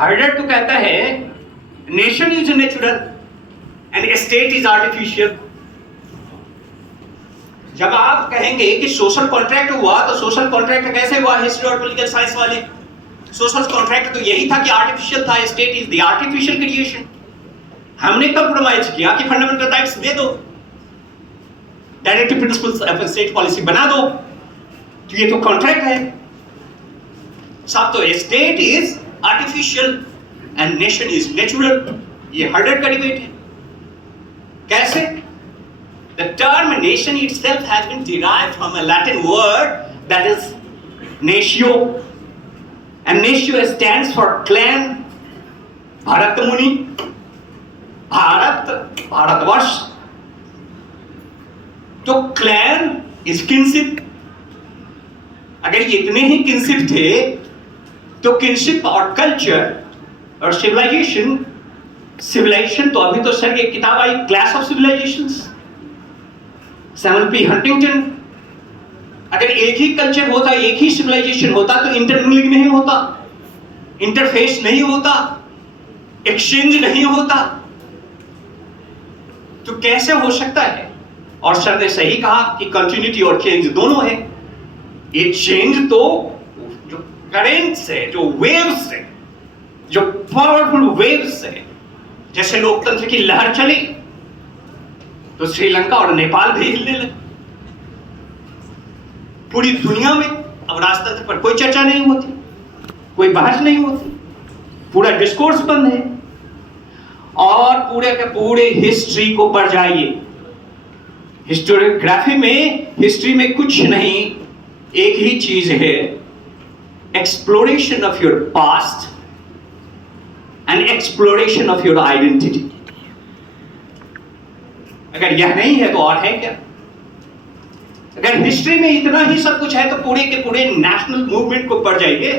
Harder तो कहता है nation is natural and state is artificial. जब आप कहेंगे कि सोशल कॉन्ट्रैक्ट हुआ तो सोशल कॉन्ट्रैक्ट कैसे हुआ? हिस्ट्री और पॉलिटिकल साइंस वाले, सोशल कॉन्ट्रैक्ट तो यही था कि आर्टिफिशियल था, state is the artificial creation. हमने कंप्रोमाइज किया कि फंडामेंटल राइट्स दे दो, directive principles of state policy बना दो, तो ये तो कॉन्ट्रैक्ट है साहब। तो state is artificial and nation is natural, ये हार्डर का डिबेट है। कैसे? The term nation itself has been derived from a Latin word that is natio, and natio stands for clan, Bharat Muni, Bharatvarsh. तो clan is kinship। अगर ये इतने ही kinship थे तो kinship और culture और civilization तो अभी तो सर एक किताब आई clash of civilizations, Samuel P Huntington. अगर एक ही कल्चर होता, एक ही सिविलाइजेशन होता तो इंटरमिंगलिंग नहीं होता, इंटरफेस नहीं होता, एक्सचेंज नहीं होता, तो कैसे हो सकता है? और सर ने सही कहा कि कंटिन्यूटी और चेंज दोनों है। ये चेंज तो जो करेंट्स है, जो वेव्स है, जो पावरफुल वेव्स है, जैसे लोकतंत्र की लहर चली तो श्रीलंका और नेपाल भी हिलने लगे। पूरी दुनिया में अब राजतंत्र पर कोई चर्चा नहीं होती, कोई बहस नहीं होती, पूरा डिस्कोर्स बंद है। और पूरे के पूरे हिस्ट्री को पढ़ जाइए, हिस्टोरियोग्राफी में, हिस्ट्री में कुछ नहीं, एक ही चीज है, exploration of your past and exploration of your identity. अगर यह नहीं है तो और है क्या? अगर हिस्ट्री में इतना ही सब कुछ है तो पूरे के पूरे नेशनल मूवमेंट को पढ़ जाइए,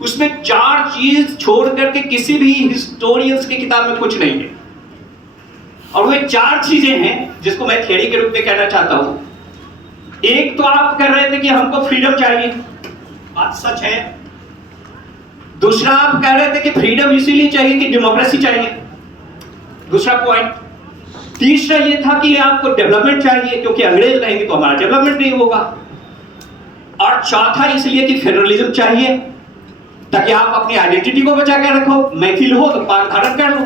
उसमें 4 चीज छोड़ करके किसी भी हिस्टोरियंस की किताब में कुछ नहीं है। और वे 4 चीजें हैं जिसको मैं थियरी के रूप में कहना चाहता हूं। एक तो आप कह रहे थे कि हमको फ्रीडम चाहिए, बात सच है। दूसरा आप कह रहे थे कि फ्रीडम इसीलिए चाहिए कि डेमोक्रेसी चाहिए, दूसरा पॉइंट। तीसरा ये था कि आपको डेवलपमेंट चाहिए क्योंकि अंग्रेज रहेंगे तो हमारा डेवलपमेंट नहीं होगा। और चौथा इसलिए कि फेडरलिज्म चाहिए ताकि आप अपनी आइडेंटिटी को बचा कर रखो, मैथिल हो तो पाक धारण कर लो,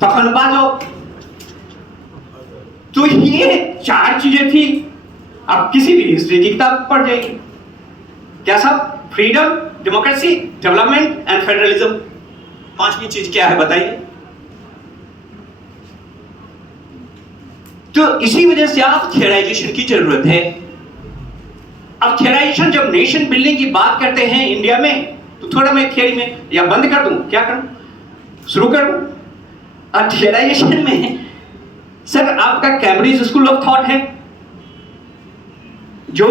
तखन बाजो। तो ये 4 चीजें थी। आप किसी भी हिस्ट्री की किताब पढ़ जाएगी, क्या सब? Freedom, democracy, development and federalism. 5वीं चीज क्या है बताइए? तो इसी वजह से आप थियराइजेशन की जरूरत है। अब थियराइजेशन, जब नेशन बिल्डिंग की बात करते हैं इंडिया में, तो थोड़ा मैं थियरी में, या बंद कर दूं, क्या करूं, शुरू करूं? अब थियराइजेशन में सर आपका कैम्ब्रिज स्कूल ऑफ थॉट है, जो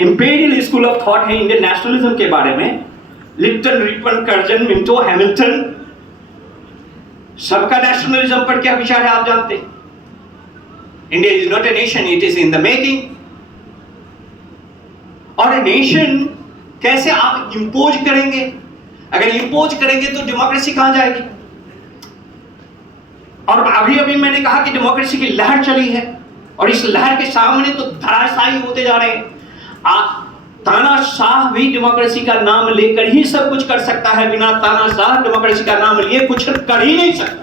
इंपीरियल स्कूल ऑफ थॉट है इंडियन नेशनलिज्म के बारे में। Lipton, Ripon, Curzon, Minto, Hamilton, सबका नेशनलिज्म पर क्या विचार है आप जानते हैं। India is not a nation, it is in the making. और नेशन कैसे आप इंपोज करेंगे? अगर इंपोज करेंगे तो डेमोक्रेसी कहां जाएगी? और अभी मैंने कहा कि डेमोक्रेसी की लहर चली है और इस लहर के सामने तो धराशायी होते जा रहे हैं। तानाशाह भी डेमोक्रेसी का नाम लेकर ही सब कुछ कर सकता है, बिना तानाशाह डेमोक्रेसी का नाम लिए कुछ कर ही नहीं सकता।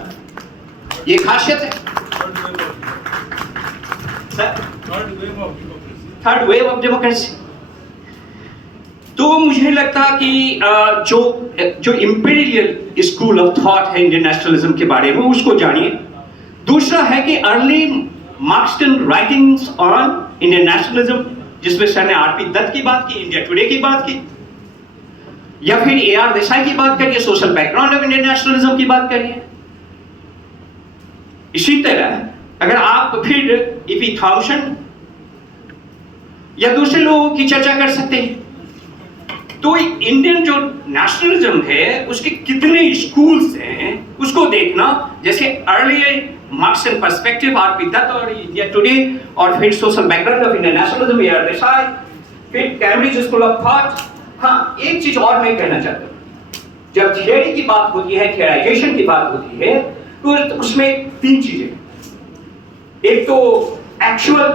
ये खासियत है थर्ड वेव ऑफ डेमोक्रेसी। तो मुझे लगता कि जो इंपीरियल स्कूल ऑफ थॉट है इंडियन नेशनलिज्म के बारे में, उसको जानिए। दूसरा है कि early Marxist writings on Indian nationalism, जिसमें सर ने आर.पी. दत्त की बात की, इंडिया टुडे की बात की, या फिर ए.आर. देसाई की बात करिए, social background of Indian nationalism की बात करिए। इसी तरह अगर आप फिर ई.पी. थॉमसन या दूसरे लोगों की चर्चा कर सकते हैं, तो इंडियन जो नेशनलिज्म है उसके कितने स्कूल्स हैं उसको देखना। जैसे early Marxian perspective R P. Dutt और इंडिया टुडे, और फिर social background of Indian nationalism A R. Desai, फिर कैम्ब्रिज स्कूल ऑफ थॉट। हाँ, एक चीज और मैं कहना चाहता हूं, जब थियरी की बात होती है, थियराइजेशन की बात होती है, तो उसमें तीन चीजें। एक तो एक्चुअल,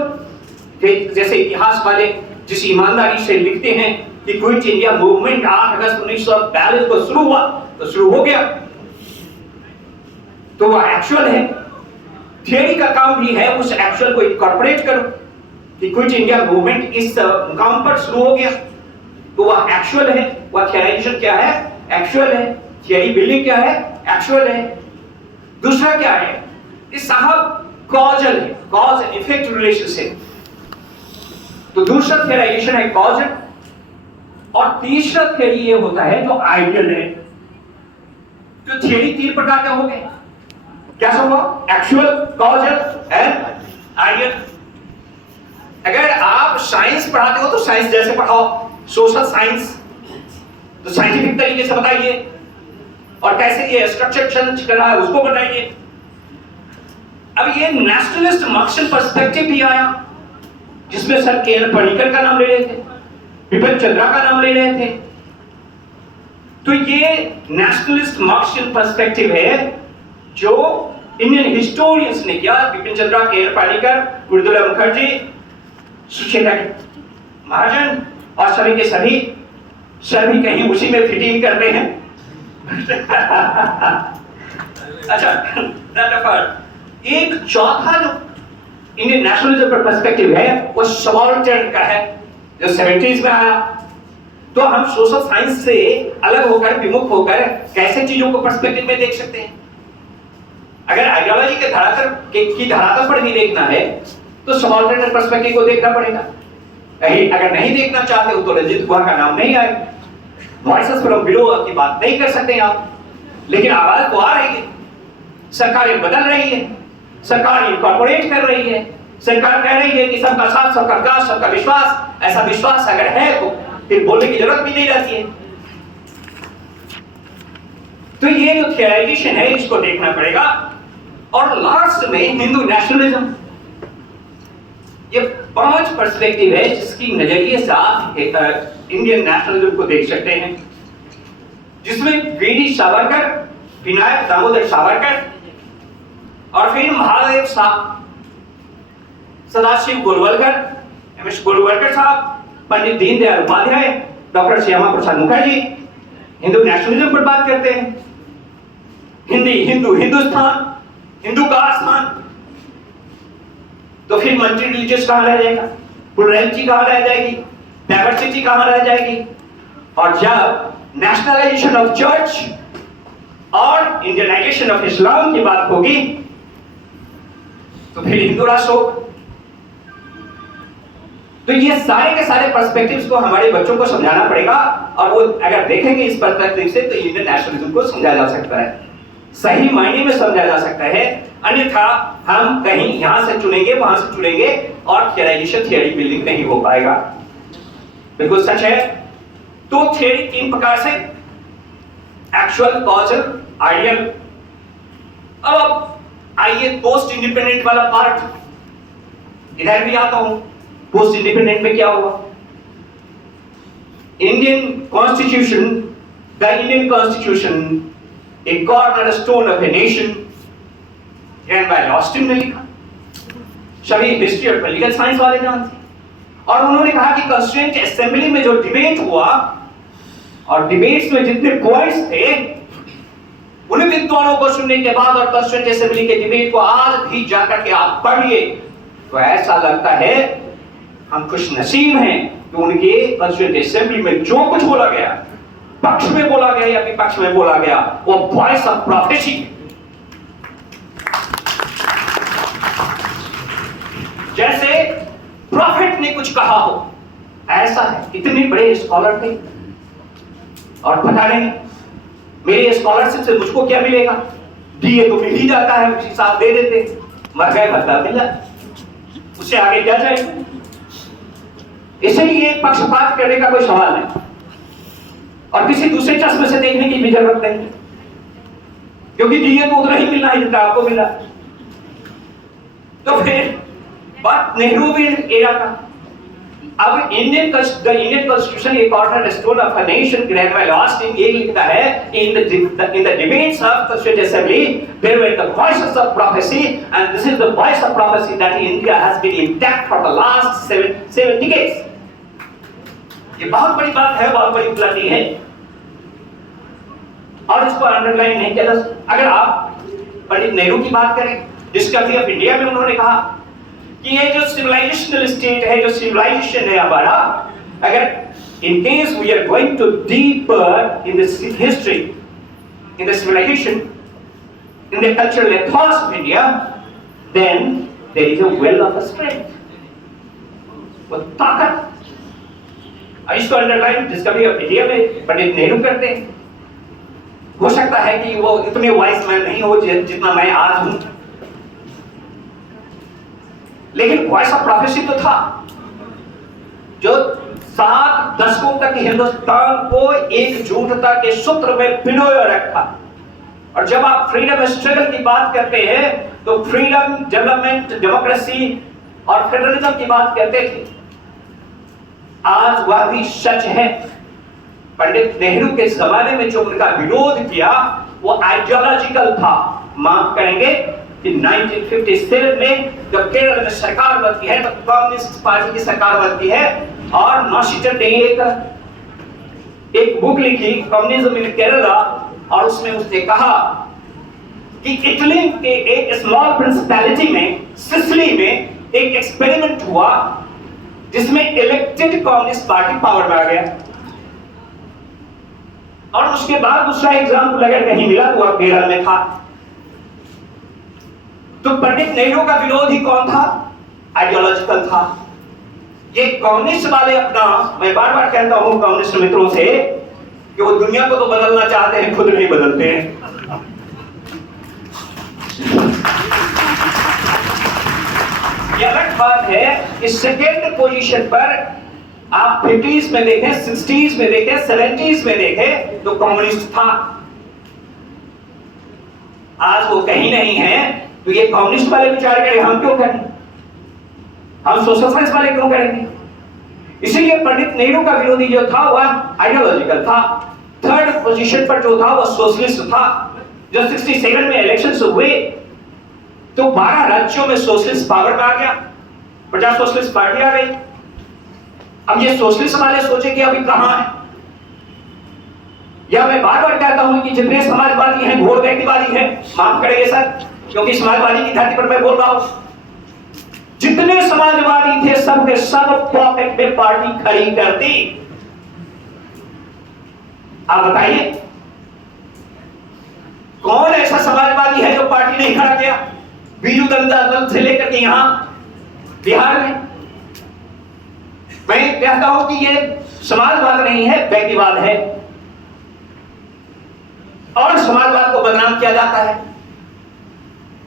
जैसे इतिहास वाले जिस ईमानदारी से लिखते हैं कि क्विट इंडिया मूवमेंट 8 अगस्त 1942 को शुरू हुआ, तो शुरू हो गया, तो वह एक्चुअल है। थियरी का काम भी है उस एक्चुअल को इनकॉर्पोरेट करो कि क्विट इंडिया मूवमेंट इस मुकाम पर शुरू हो गया, तो वह एक्चुअल है। वह थियराइजेशन क्या है? एक्चुअल है। थियरी बिल्डिंग क्या है? एक्चुअल है। दूसरा क्या है? इस साहब कॉजल है, कॉज एंड इफेक्ट रिलेशनशिप। तो दूसरा थियराइजेशन है कॉजल, और तीसरा थियरी ये होता है जो आइडियल है। तो थियरी तीन प्रकार के हो गए, क्या सब हुआ? Actual, causal and ideal. अगर आप साइंस पढ़ाते हो तो साइंस जैसे पढ़ाओ, सोशल साइंस तो साइंटिफिक तरीके से बताइए, और कैसे ये स्ट्रक्चर चेंज करना है उसको बताइए। अब ये नेशनलिस्ट मार्क्सिस्ट पर्सपेक्टिव भी आया, जिसमें सर के.एल. पणिकर का नाम ले रहे थे, बिपिन चंद्रा का नाम ले रहे थे। तो ये नेशनलिस्ट मार्क्सिस्ट पर्सपेक्टिव है जो इंडियन हिस्टोरियंस ने किया। बिपिन चंद्रा, के.एल. पणिकर, मृदुला मुखर्जी, सुचेता महाजन और सभी के सभी कहीं उसी में फिट इन करते हैं। अच्छा, एक चौथा जो इंडियन नेशनलिज्म पर पर्सपेक्टिव है वो सबाल्टर्न का है, जो 70s में आया। तो हम सोशल साइंस से अलग होकर, विमुख होकर कैसे चीजों को पर्सपेक्टिव में देख सकते हैं? अगर आइडियोलॉजी के धरातल पर भी देखना है तो सबाल्टर्न पर्सपेक्टिव को देखना पड़ेगा। अगर नहीं देखना चाहते हो तो रंजीत गुहा का नाम नहीं आए, वॉइसेस फ्रॉम बिलो की बात नहीं कर सकते आप, लेकिन आवाज तो आ रही है। सरकारें बदल रही है, सरकार इनकॉर्पोरेट कर रही है, सरकार कह रही है कि सबका साथ, सबका विकास, सबका विश्वास। ऐसा विश्वास अगर है तो फिर बोलने की जरूरत भी नहीं रहती है। तो ये जो थियराइजेशन है इसको देखना पड़ेगा। और लास्ट में हिंदू नेशनलिज्म, ये 5 पर्सपेक्टिव है जिसकी नजरिए से आप इंडियन नेशनलिज्म को देख सकते हैं, जिसमें वीडी सावरकर, विनायक दामोदर सावरकर, और फिर महादेव सदाशिव गोलवलकर, एम.एस. गोलवलकर साहब, पंडित दीनदयाल उपाध्याय, डॉक्टर श्यामा प्रसाद मुखर्जी हिंदू नेशनलिज्म पर बात करते हैं। हिंदुस्तान, हिंदू का आसमान। तो फिर मल्टी रिलीजियस कहां रह जाएगा? प्लुरैलिटी कहां रह जाएगी? डाइवर्सिटी कहां रह जाएगी? और जब नेशनलाइजेशन ऑफ चर्च और इंडियनाइजेशन ऑफ इस्लाम की बात होगी तो फिर हिंदू राष्ट्र होगा। तो ये सारे के सारे पर्सपेक्टिव्स को हमारे बच्चों को समझाना पड़ेगा, और वो अगर देखेंगे इस पर्सपेक्टिव से तो इंडियन नेशनलिज्म को समझा जा सकता है, सही मायने में समझा जा सकता है। अन्यथा हम कहीं यहां से चुनेंगे, वहां से चुनेंगे, और थियराइजेशन, थियरी बिल्डिंग नहीं हो पाएगा। बिल्कुल सच है। तो थियरी 3 प्रकार से, एक्चुअल, कॉजल, आइडियल। अब आइए पोस्ट इंडिपेंडेंट वाला पार्ट इधर भी आता हूं। पोस्ट इंडिपेंडेंट में क्या हुआ? Indian constitution, the Indian constitution, a cornerstone of a nation, and by Austin ने लिखा। सभी हिस्ट्री और पॉलिटिकल साइंस वाले जानते हैं। और उन्होंने कहा कि कॉन्स्टिट्यूएंट असेंबली में जो डिबेट हुआ, और डिबेट्स में जितने पॉइंट्स थे, उन विद्वानों को सुनने के बाद और कॉन्स्टिट्यूएंट असेंबली के डिबेट को आज भी जाकर के आप पढ़िए तो ऐसा लगता है हम खुश नसीब हैं कि उनके कॉन्स्टिट्यूएंट असेंबली में जो कुछ बोला गया, पक्ष में बोला गया या विपक्ष में बोला गया, वो वॉइस ऑफ प्रोफेसी। जैसे प्रॉफिट ने कुछ कहा हो, ऐसा है। इतने बड़े स्कॉलर थे, और पता नहीं मेरे स्कॉलरशिप से मुझको क्या मिलेगा? डीए तो मिल ही जाता है, उसी साथ दे देते, मर गए बदला मिला, उससे आगे क्या जाएगा? इसलिए पक्षपात करने का कोई सवाल नहीं, और किसी दूसरे चश्मे से देखने की भी जरूरत नहीं, क्योंकि डीए तो उतना ही मिलना है जितना आपको मिला। तो फिर बात नेहरू एरा का, अब Indian constitution a cornerstone of a nation grand by Austin ये लिखता है in the debates of constituent assembly there were the voices of prophecy and this is the voice of prophecy that India has been intact for the last 7 decades. ये बहुत बड़ी बात है, बहुत बड़ी उपलब्धि है और इसको अंडरलाइन नहीं किया। अगर आप पंडित नेहरू की बात करें, डिस्कवरी ऑफ इंडिया में उन्होंने कहा कि ये जो सिविलाइजेशनल स्टेट है, जो सिविलाइजेशन है हमारा, अगर in case we are going to deeper in this history, in the civilisation, in the cultural ethos of India, then there is a well of strength, वो ताकत। इसको अंडरलाइन डिस्कवरी ऑफ इंडिया में पंडित नेहरू करते हैं। हो सकता है कि वो इतने वाइस मैन नहीं हो जितना मैं आज हूं, लेकिन वॉइस ऑफ प्रोफेसी तो था, जो 7 दशकों तक हिंदुस्तान को एकजुटता के सूत्र में पिरोए रखा। और जब आप फ्रीडम स्ट्रगल की बात करते हैं तो फ्रीडम, डेवलपमेंट, डेमोक्रेसी और फेडरलिज्म की बात करते थे। आज वह भी सच है। पंडित नेहरू के जमाने में जो उनका विरोध किया वो आइडियोलॉजिकल था। माफ करेंगे कि 1957 में जब केरल में सरकार बनती है तो कम्युनिस्ट पार्टी की सरकार बनती है और नॉशिटर ने एक बुक लिखी कम्युनिज्म इन केरला और उसमें उसने कहा कि इटली के एक स्मॉल प्रिंसिपैलिटी में, सिसिली में एक एक्सपेरिमेंट हुआ जिसमें इलेक्टेड कम्युनिस्ट पार्टी पावर में आ गया। और उसके बाद दूसरा एग्जाम्पल अगर कहीं मिला तो वह केरल में था। तो पंडित नेहरू का विरोधी कौन था? आइडियोलॉजिकल था। ये कम्युनिस्ट वाले अपना, मैं बार बार कहता हूं कम्युनिस्ट मित्रों से कि वो दुनिया को तो बदलना चाहते हैं, खुद नहीं बदलते हैं। ये अलग बात है कि सेकेंड पोजीशन पर आप 50s में देखें, 60s में देखें, 70s में देखें तो कम्युनिस्ट था। आज वो कहीं नहीं है, तो ये कम्युनिस्ट वाले विचार करें, हम क्यों करें? हम सोशलिस्ट वाले क्यों करेंगे? इसीलिए पंडित नेहरू का विरोधी जो था वह आइडियोलॉजिकल था। थर्ड पोजीशन पर जो था वह सोशलिस्ट था। जब 67 में इलेक्शंस हुए तो 12 राज्यों में सोशलिस्ट पावर में आ गया, प्रजा सोशलिस्ट पार्टी आ गई। अब ये सोशलिस्ट वाले सोचे कि अभी कहां है? या मैं बार बार कहता हूं कि जितने समाजवादी हैं घोर व्यक्तिवादी हैं, माफ करेंगे सर क्योंकि समाजवादी की धरती पर मैं बोल रहा हूं, जितने समाजवादी थे सब के सब पॉकेट में पार्टी खड़ी कर दी। आप बताइए कौन ऐसा समाजवादी है जो पार्टी नहीं खड़ा किया? बीजू जनता दल से लेकर के यहां बिहार में। मैं कहता हूं कि ये समाजवाद नहीं है, व्यक्तिवाद है। और समाजवाद को बदनाम किया जाता है।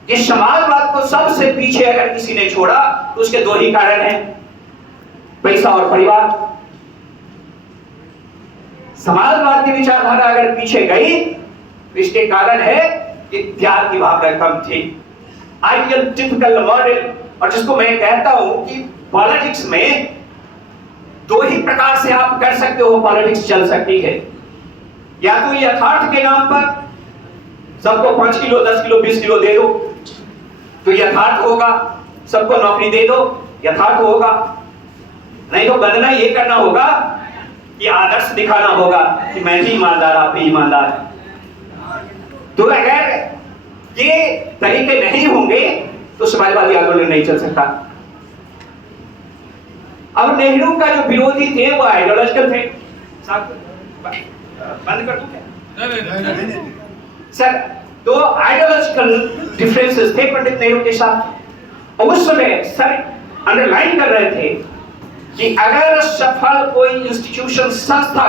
इस समाजवाद को सबसे पीछे अगर किसी ने छोड़ा तो उसके दो ही कारण हैं, पैसा और परिवार। समाजवाद की विचारधारा अगर पीछे गई तो इसके कारण है कि त्याग की भावना कम थी। आइडियल टिपिकल मॉडल, और जिसको मैं कहता हूं कि पॉलिटिक्स में दो ही प्रकार से आप कर सकते हो, पॉलिटिक्स चल सकती है। या तो यथार्थ के नाम पर सबको 5 किलो 10 किलो 20 किलो दे दो तो यथार्थ होगा, सबको नौकरी दे दो यथार्थ होगा। नहीं तो बदला ये करना होगा कि आदर्श दिखाना होगा कि मैं भी ईमानदार, आप भी ईमानदार। तो अगर ये तरीके नहीं होंगे तो समाजवादी आंदोलन नहीं चल सकता। अब नेहरू का जो विरोधी थे वो आइडियोलॉजिकल थे। बंद कर दूं क्या? सर, तो आइडियोलॉजिकल डिफरेंसेस थे पंडित नेहरू के साथ। और उस समय सर अंडरलाइन कर रहे थे कि अगर सफल कोई इंस्टीट्यूशन, संस्था,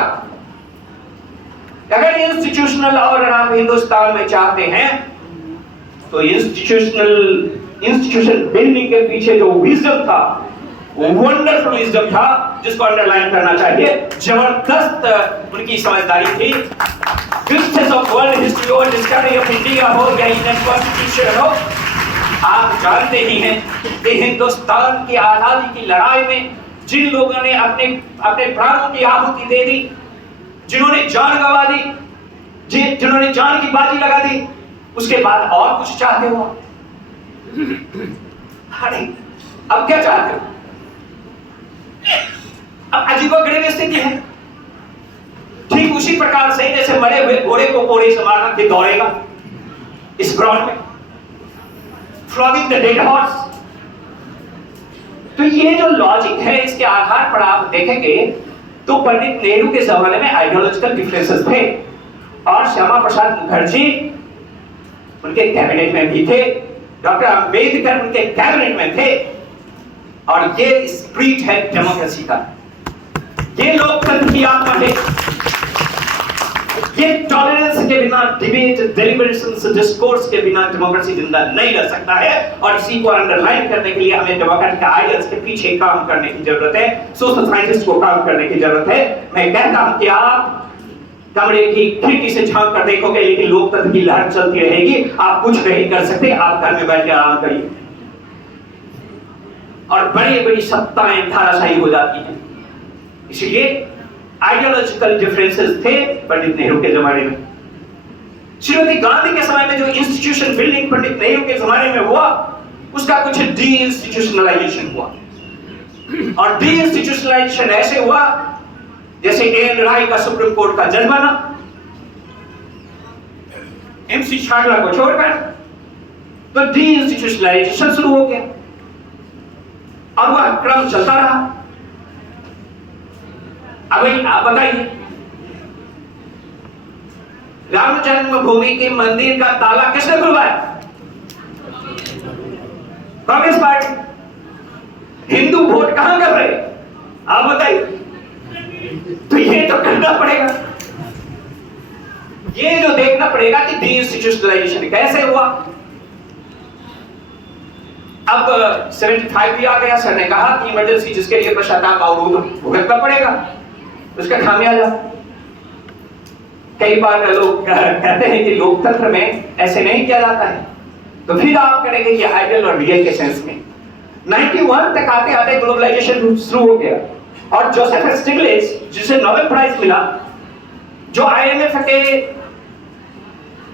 अगर इंस्टीट्यूशनल और आप हिंदुस्तान में चाहते हैं तो इंस्टीट्यूशन बिल्डिंग के पीछे जो विजडम था, वंडरफुल विजडम था, जिसको अंडरलाइन करना चाहिए। जबरदस्त उनकी समझदारी थी। क्रिस्टस ऑफ वर्ल्ड हिस्ट्री और डिस्कवरी ऑफ इंडिया हो या इंडियन कॉन्स्टिट्यूशन हो, आप जानते ही हैं कि हिंदुस्तान की आजादी की लड़ाई में जिन लोगों ने अपने अपने प्राणों की आहुति दे दी, जिन्होंने जान गंवा दी, जिन्होंने जान की बाजी लगा दी, उसके बाद और कुछ चाहते हो? अरे अब क्या चाहते हो? अब अजीबोगरीब स्थिति है। ठीक उसी प्रकार से जैसे मरे हुए घोड़े को कोड़े से मारना फिर दौड़ेगा इस ग्राउंड में, फ्लॉगिंग द डेड हॉर्स। तो ये जो लॉजिक है, इसके आधार पर आप देखेंगे तो पंडित नेहरू के जमाने में आइडियोलॉजिकल डिफरेंसेस थे और श्यामा प्रसाद मुखर्जी उनके कैबिनेट में भी थे, डॉक्टर अंबेडकर उनके कैबिनेट में थे। और ये स्पिरिट है डेमोक्रेसी का, ये लोकतंत्र की आत्मा है। ये टॉलरेंस के बिना, डिबेट, डेलिब्रेशन, डिस्कोर्स के बिना डेमोक्रेसी जिंदा नहीं रह सकता है। और इसी को अंडरलाइन करने के लिए हमें डेमोक्रेटिक आइडियल्स के पीछे काम करने की जरूरत है, सोशल साइंटिस्ट को काम करने की जरूरत है। मैं कहता हूं कि आप कमरे की खिड़की से झांक कर देखोगे लेकिन लोकतंत्र की लहर चलती रहेगी, आप कुछ नहीं कर सकते, आप घर में बैठ के आराम करिए और बड़ी बड़ी सत्ताएं धाराशायी हो जाती हैं। इसलिए आइडियोलॉजिकल डिफरेंसेस थे पंडित नेहरू के जमाने में। श्रीमती गांधी के समय में जो इंस्टीट्यूशन बिल्डिंग पंडित नेहरू के जमाने में हुआ, उसका कुछ डी इंस्टीट्यूशनलाइजेशन हुआ। और डी इंस्टीट्यूशनलाइजेशन ऐसे हुआ जैसे एन राय का सुप्रीम कोर्ट का जज बना, एमसी छागला को छोड़कर, तो डी इंस्टीट्यूशनलाइजेशन शुरू हो गया और वह क्रम चलता रहा। अब आप बताइए, राम जन्मभूमि के मंदिर का ताला किसने खुलवाया? कांग्रेस पार्टी। हिंदू वोट कहां कर रहे? आप बताइए। तो ये तो करना पड़ेगा, ये जो देखना पड़ेगा कि डी इंस्टीट्यूशनलाइजेशन कैसे हुआ। अब 75 भी आ गया, सर ने कहा कि इमरजेंसी जिसके लिए पश्चाताप अवरोध भुगतना पड़ेगा, उसका खामियाजा। कई बार लोग कहते हैं कि लोकतंत्र में ऐसे नहीं किया जाता है, तो फिर आप करेंगे कि आइडियल और रियल के सेंस में। 91 तक आते आते ग्लोबलाइजेशन शुरू हो गया और जोसेफ स्टिग्लिट्ज, जिसे नोबेल प्राइज मिला, जो आईएमएफ के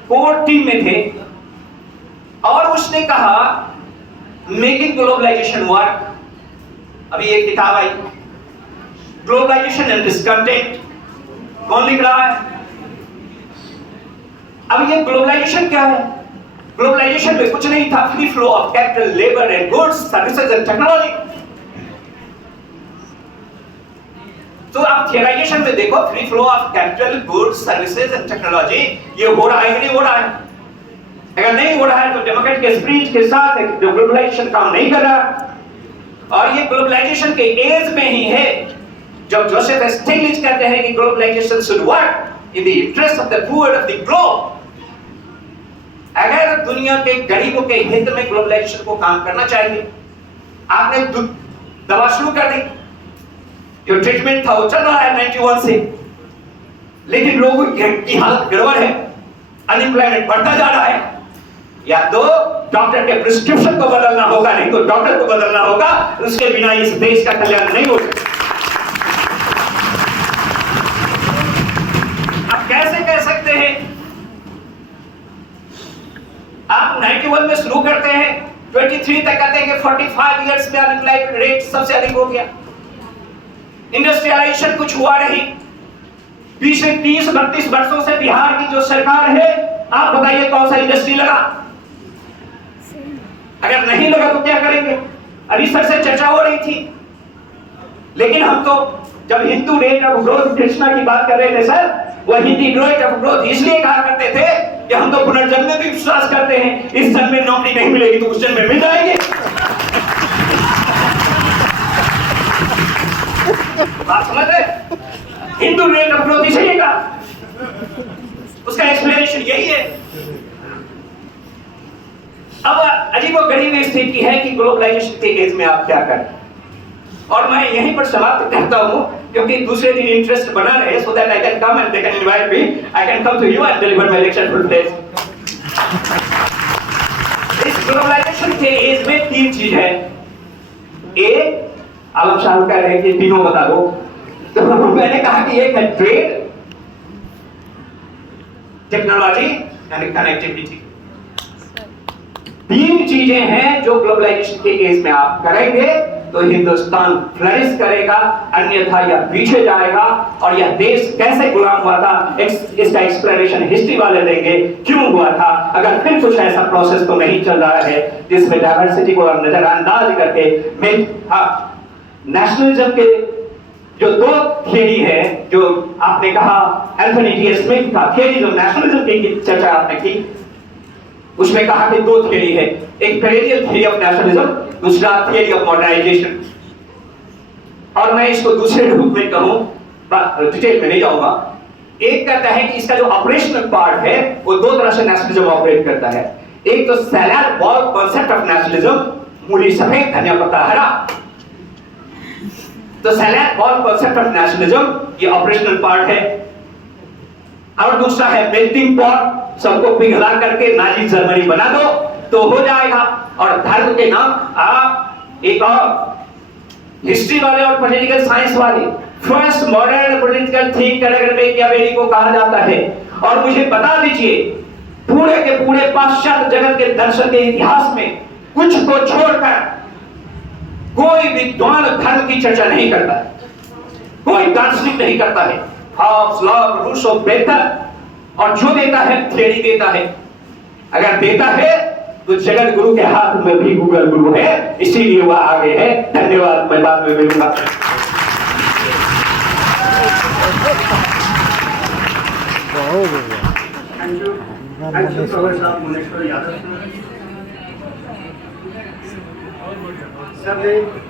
कोर टीम में थे, और उसने कहा मेकिंग ग्लोबलाइजेशन वर्क। अभी एक किताब आई, ग्लोबलाइजेशन एंड डिस्कंटेंट, कौन लिख रहा है? अब ये ग्लोबलाइजेशन क्या है? ग्लोबलाइजेशन में कुछ नहीं था, free flow of capital, labour and goods, services and technology. तो आप थियराइजेशन में देखो, free flow of capital, goods, services and technology, ये हो रहा है कि नहीं हो रहा है? अगर नहीं हो रहा है तो डेमोक्रेट के स्प्रिट के साथ जो ग्लोबलाइजेशन काम नहीं कर रहा। और ये ग्लोबलाइजेशन के एज में ही है जब जोसेफ स्टिग्लिट्ज कहते हैं कि globalisation should work in the interest of the poor of the globe. अगर दुनिया के गरीबों के हित में ग्लोबलाइजेशन को काम करना चाहिए, आपने दवा शुरू कर दी, जो ट्रीटमेंट था वो चल रहा है 91 से, लेकिन लोगों की हालत गड़बड़ है, अनएम्प्लॉयमेंट बढ़ता जा रहा है। या तो डॉक्टर के प्रिस्क्रिप्शन को बदलना होगा, नहीं तो डॉक्टर को बदलना होगा, उसके बिना इस देश का कल्याण नहीं हो सकता। आप कैसे कह सकते हैं? आप 91 में शुरू करते हैं, 23 तक कहते हैं कि 45 इयर्स में अनएम्प्लॉयमेंट रेट सबसे अधिक हो गया। इंडस्ट्रियलाइजेशन कुछ हुआ नहीं। पिछले 30-32 वर्षों से बिहार की जो सरकार है, आप बताइए कौन सा इंडस्ट्री लगा? अगर नहीं लगा तो क्या करेंगे? अभी सर से चर्चा हो रही थी, लेकिन हम तो जब Hindu rate of growth Krishna की बात कर रहे थे सर, वह हिंदी रेट ऑफ ग्रोथ इसलिए कहा करते थे कि हम तो पुनर्जन्म में भी विश्वास करते हैं, इस जन्म में नौकरी नहीं मिलेगी तो उस जन्म में मिल जाएगी। आप समझ रहे? हिंदू रेट ऑफ ग्रोथ इसलिए कहा, उसका एक्सप्लेनेशन यही है। अब अजीबोगरीब स्थिति है कि ग्लोबलाइजेशन के एज में आप क्या करें। और मैं यहीं पर समाप्त करता हूं, क्योंकि दूसरे दिन इंटरेस्ट बना रहे, so that I can come and they can invite me, I can come to you and deliver my lecture full place. इस ग्लोबलाइजेशन के एज में 3 चीज है। एक, आलम शाह कह रहे हैं कि तीनों बता दो, तो मैंने कहा कि एक है ट्रेड, टेक्नोलॉजी एंड कनेक्टिविटी। तीन चीजें हैं जो ग्लोबलाइजेशन के केस में आप करेंगे तो हिंदुस्तान फ्लरिश करेगा, अन्यथा यह पीछे जाएगा। और यह देश कैसे गुलाम हुआ था इसका एक्सप्लेनेशन हिस्ट्री वाले देंगे, क्यों हुआ था। अगर फिर कुछ ऐसा प्रोसेस तो नहीं चल रहा है जिसमें डाइवर्सिटी को नजरअंदाज करके नेशनलिज्म के जो दो थियरी है, जो आपने कहा एंथनी डी स्मिथ का थियरी, जो नेशनलिज्म की चर्चा आपने की, उसमें कहा कि दो थियरी है, एक पेरिनियल थियरी ऑफ नेशनलिज्म, दूसरा थियरी ऑफ मॉडर्नाइजेशन। और मैं इसको दूसरे रूप में कहूं, डिटेल में नहीं जाऊंगा। एक कहता है कि इसका जो ऑपरेशनल पार्ट है वो दो तरह से नेशनलिज्म ऑपरेट करता है। एक तो salad ball concept of nationalism, मूली सफेद धनिया पत्ता हरा, तो salad ball concept of nationalism ये ऑपरेशनल पार्ट है। और दूसरा है मेल्टिंग पॉट, सबको पिघला करके नाजी जर्मनी बना दो तो हो जाएगा। और धर्म के नाम एक और हिस्ट्री वाले और पॉलिटिकल साइंस वाले first modern political thinker Machiavelli को कहा जाता है। और मुझे बता दीजिए, पूरे के पूरे पाश्चात्य जगत के दर्शन के इतिहास में कुछ को छोड़कर कोई विद्वान धर्म की चर्चा नहीं करता है, कोई दार्शनिक नहीं करता है। हॉब्स, लॉक, रूसो बेहतर, और जो देता है थियरी देता है। अगर देता है तो जगत गुरु के हाथ में भी गूगल गुरु है, इसीलिए वह आगे है। धन्यवाद, मैं बाद में मिलूंगा। Thank you professor Muneshwar Yadav sir.